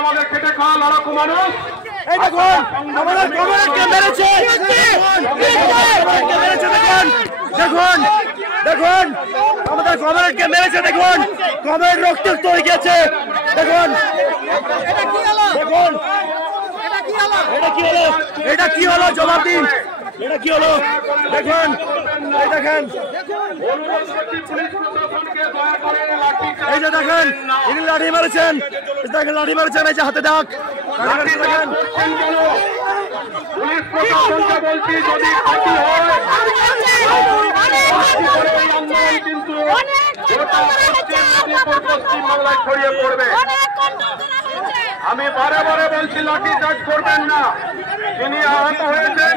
আমাদের খেটে খাওয়া লড়াকু মানুষ। এই দেখুন আমাদের কমরেডকে মেরেছে, দেখুন দেখুন আমাদের কমরেডকে মেরেছে, দেখুন কমরেড রক্তাক্ত হয়ে গেছে। দেখুন দেখুন এটা কি হলো, জবাব দিন, এটা কি হলো? দেখুন এই দেখেন, এই যে দেখেন ইনি লাঠি মারেছেন, দেখেন লাঠি মারেছেন, এই যে হাতে দাগ। দেখেন পুলিশ প্রশাসনকে বলছি, যদি ক্ষতি হয় কিন্তু পশ্চিমবাংলায় ছড়িয়ে পড়বে। আমি বারে বারে বলছি লাঠি চার্জ করবেন না। যিনি আহত হয়েছেন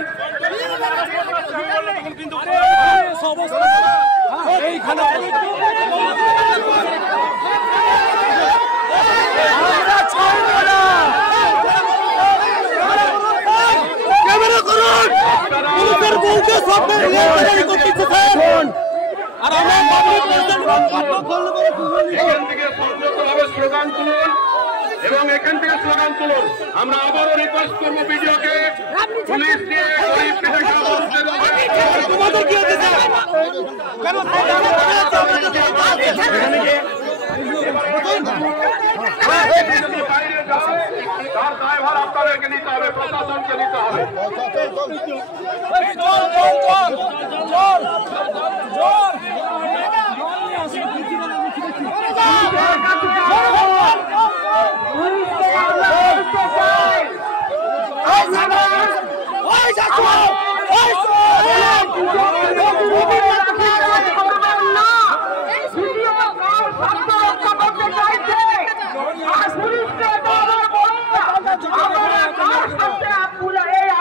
এখান থেকে সংযতভাবে স্লোগান তুলুন এবং এখান থেকে স্লোগান তুলুন। আমরা আবারও রিকোয়েস্ট করবো ভিডিওকে, পুলিশ দিয়ে গরিব পেশা তোমাদের কি হতে চায়? তার দায়ভার আপনাদেরকে নিতে হবে, প্রশাসনকে নিতে হবে।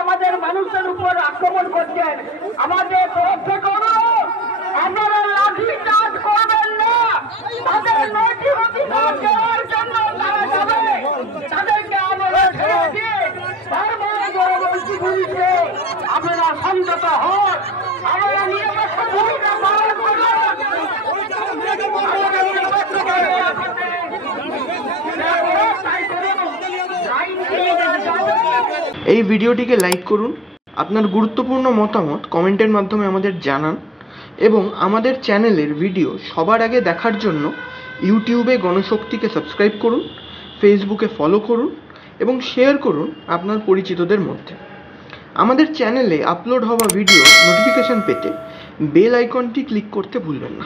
আমাদের মানুষের উপর আক্রমণ করছেন, আমাদের রক্ষা করো, আপনারা লাঠি চার্জ করবেন না। তাদের নৈতিক অধিকার দেওয়ার জন্য তারা যাবে, তাদেরকে আমরা ছেড়ে দিয়ে বারবার জনগণকে বলছে আপনারা সংযত হন, আমরা নিরপেক্ষ ভূমিকা পালন করব। এই ভিডিওটিকে লাইক করুন, আপনার গুরুত্বপূর্ণ মতামত কমেন্টের মাধ্যমে আমাদের জানান এবং আমাদের চ্যানেলের ভিডিও সবার আগে দেখার জন্য ইউটিউবে গণশক্তিকে সাবস্ক্রাইব করুন, ফেসবুকে ফলো করুন এবং শেয়ার করুন আপনার পরিচিতদের মধ্যে। আমাদের চ্যানেলে আপলোড হওয়া ভিডিও নোটিফিকেশন পেতে বেল আইকনটি ক্লিক করতে ভুলবেন না।